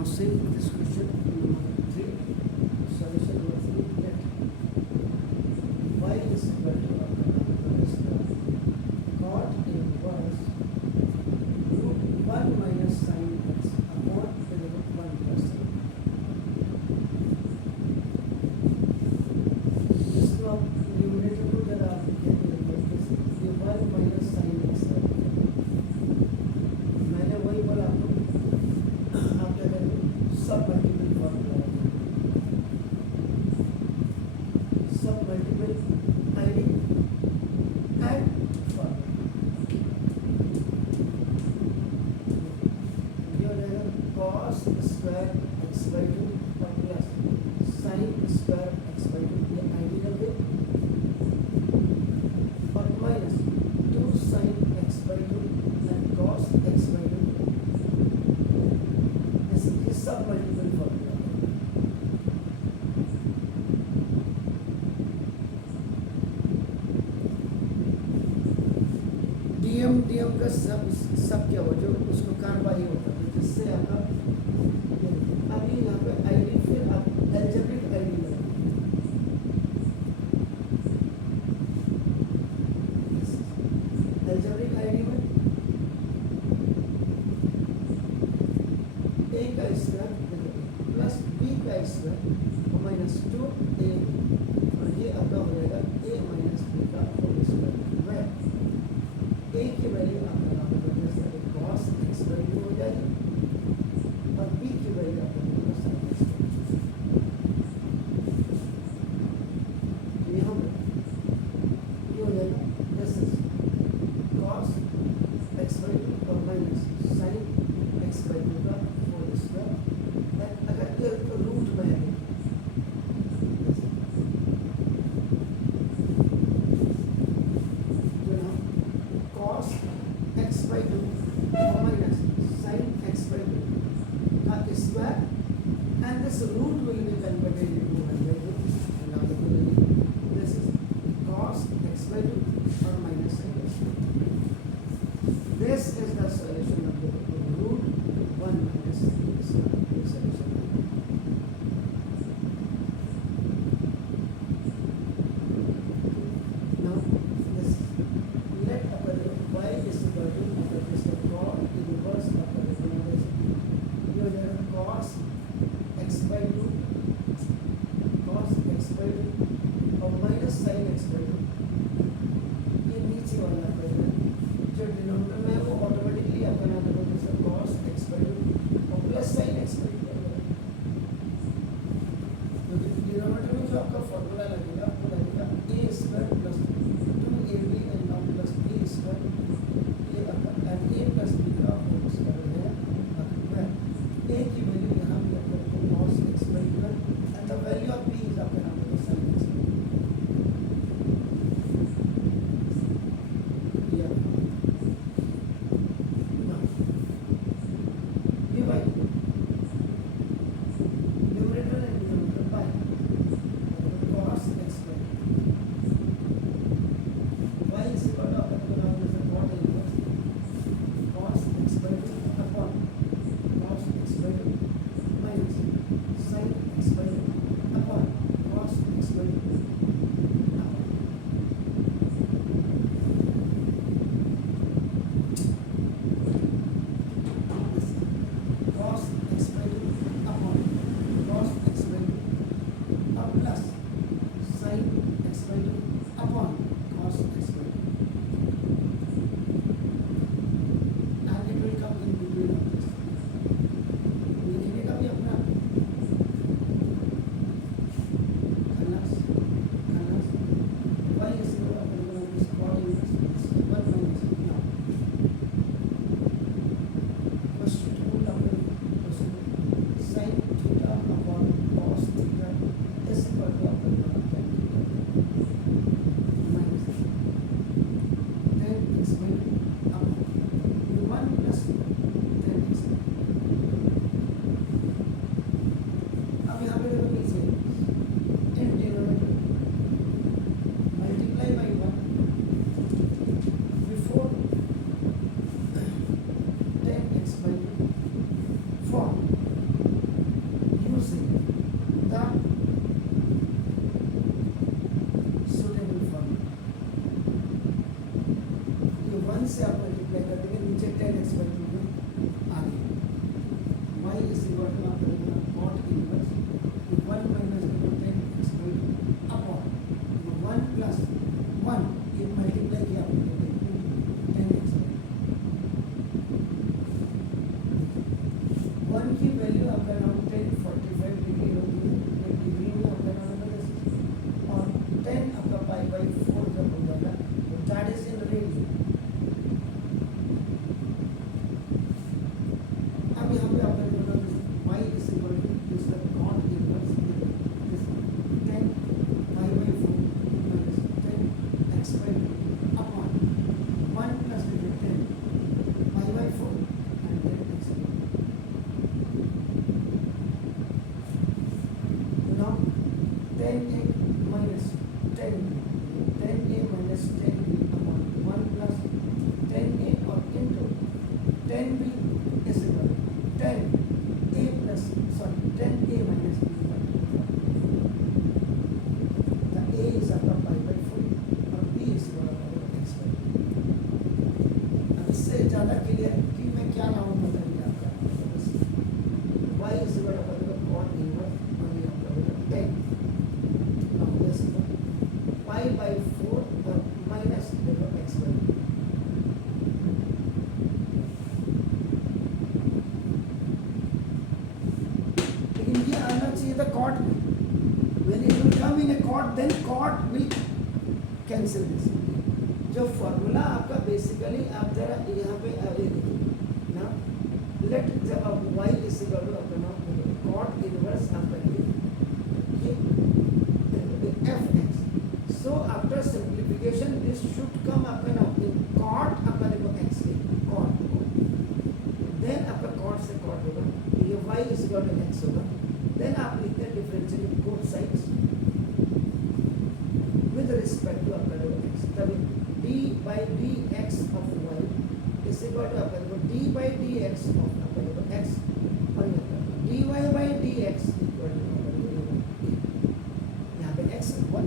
Now see this question number 3, solution number 3. Let y is equal to cot inverse root 1 minus sin x upon the root 1 plus sin. इसको numerator को जरा आप ये 1 minus sin x है। मैंने वही बोला आपको, आप क्या करेंगे, सब मल्टीपल फॉर्मूला सब मल्टीपल आईडी एंड फॉर्मूला। ये हो जाएगा cos स्क्वायर x by 2 और plus sin square x by 2, ये आईडी लगे, और minus 2 sin x by 2 and cos x by 2। ये सब मल्टीपल फॉर्मूला डीएम का सब क्या हो, जो उसको कार्रवाई होता है, जिससे आपका अभी यहाँ पे आईडी, फिर आप एल्जेब्रिक आईडी लगाएंगे। एल्जेब्रिक आईडी में a का स्क्वायर प्लस b का स्क्वायर माइनस 2a, और ये आपका हो जाएगा a माइनस b का होल स्क्वायर। वह a की वैल्यू आपका यहाँ पे बदल से cos x by 2 हो जाएगी, और b की वैल्यू आपका sin x by 2। यहाँ पे ये हो जाएगा this is cos x by 2 और माइनस sin x by 2 का होल स्क्वायर। अगर ये रूट में है जो ना cos x by 2 और माइनस sin x by 2 का square, and this root will be converted into 1/2, and now this is cos x by 2 or minus sin x by 2. This is the solution of the root 1 minus sin x by 2 solution. Now this let upper y is equal to this cot inverse upper ये हो जाएगा cos x by 2 और minus sin x by 2। ये नीचे वाला आपका जो denominator में है वो ऑटोमेटिकली आपका ना देखो जैसे cos x by 2 और प्लस sin x by 2। तो डिनोमिनेटर में जो आपका फॉर्मूला लगेगा वो लगेगा a square plus 2ab and now plus b square, ये आपका एंड a प्लस b का होल स्क्वायर है। a की वैल्यू यहाँ पे आपका cos x by 2 है, and the value of b is आपका यहाँ पे sin x by 2। Cos x by 2 upon cos x by 2 cot inverse 1 minus 10 x by 2 upon 1 plus 1 ये मल्टीप्लाई किया आपने 10 x by 1 की वैल्यू आपका नाम 1045 डिग्री होगी डिग्री में आपका नाम और 10 आपका पाई बाई 4 जब हो जाएगा दैट इज इन रेडियन। अब यहाँ पे आपका जो नाम y is equal to this cot inverse this 10 pi by 4 minus 10 x by 2 upon 1 plus 10 pi by 4 and 10 x by 2. Now 10a minus 10b 10a minus 10b upon 1 plus 10a or into 10b is equal to 10a plus 10a minus b. The a is आपका pi by 4 और b is equal to x by 2. अब इससे ज़्यादा clear कि मैं क्या लाऊँ बताइए आपका y is equal to cot inverse और ये आपका 10 now this is pi by 4 और minus x by 2. लेकिन ये आना चाहिए था cot में. When it will come in a cot, then cot will cancel this. जो फॉर्मूला आपका बेसिकली आप जरा यहाँ पे आगे देखिए ना लेट जब आप y इस इक्वल टू अपना cot इनवर्स आपका ये fx. So after simplification this should come आपका ना cot आपका देखो x के cot then आपका cot से cot होगा ये y इस इक्वल टू x होगा then आप लिखते हैं differential both sides with respect to आपका देखो x तभी d by dx of y is equal to आपका देखो d by dx of आपका देखो x और dy by dx equal to यहाँ पे x 1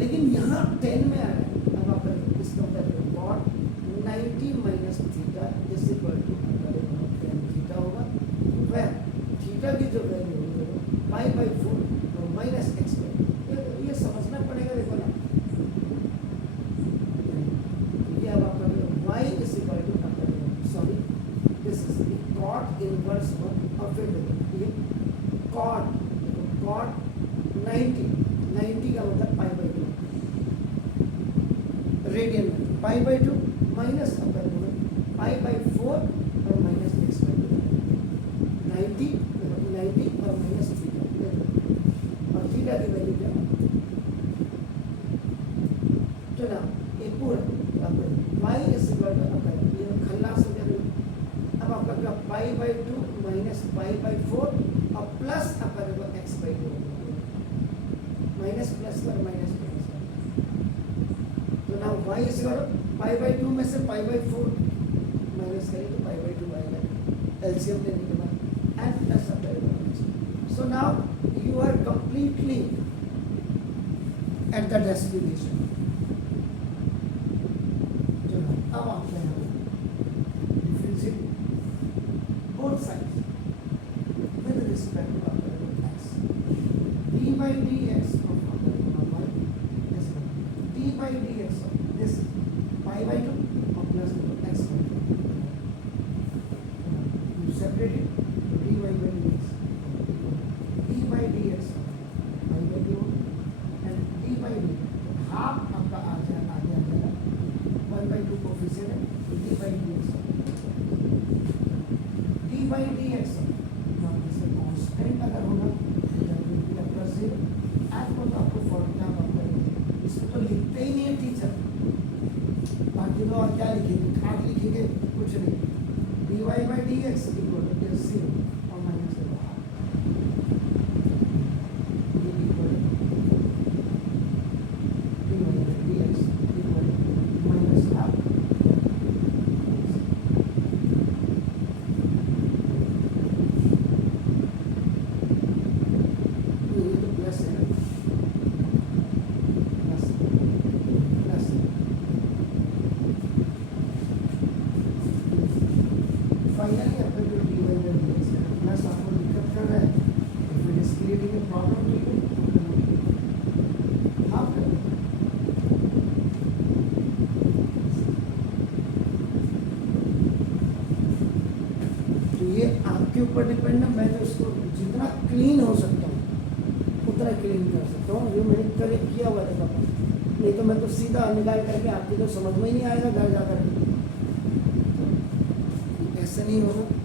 लेकिन यहाँ 10 में आ रहा है अब आपका इसका मतलब cot 90 minus theta is equal to आपका देखो tan theta होगा where थीटा की जो वैल्यू होगी पाई बाई 4 और माइनस एक्स बाई ये समझना पड़ेगा देखो ना ये अब आपका y इज इक्वल टू आपका sorry this is the cot inverse one और फिर देखो ये cot 90 का मतलब पाई बाई 2 रेडियन में पाई बाई 2 माइनस आपका पाई बाई 4 और माइनस एक्स बाई 2 90 और माइनस थीटा और थीटा की वैल्यू क्या तो ना ये पूरा y इज इक्वल टू आपका ये खल्लास हो गया अब आपका क्या pi by 2 minus pi by 4 और प्लस आपका देखो x बाई 2 माइनस प्लस पर माइनस माइनस तो ना y is equal to pi by 2 में से पाई बाई 4 माइनस करें तो पाई बाई 2 आएगा एलसीएम लेने के बाद and plus of the so now you are completely at the destination. अब आप differentiate both sides with respect to x. d by dx of y is d by dx of this pi by 2 or plus x by 2. You separate it. dy by dx d by dx pi by 2 and d by dx half आपका आ जाएगा 1/2 coefficient है d by dx now this is constant अगर होगा तो plus 0 आज को तो आपको फॉर्मूला आपका इसको तो लिखते ही नहीं है टीचर बाकी तो और क्या लिखेंगे खाट लिखेंगे कुछ नहीं dy by dx equal to 0 और minus 0 d equal to dy by dx equal to minus half ये तो प्लस है प्लस प्लस फाइनली आपका जो dy by dx है आपके ऊपर डिपेंड है, मैं तो इसको जितना क्लीन हो सकता हूँ उतना क्लीन कर सकता हूँ। जो मैंने करेक्ट किया हुआ था, नहीं तो मैं तो सीधा निकाल करके आपकी तो समझ में ही नहीं आएगा घर जा करके। तो ऐसा नहीं होगा।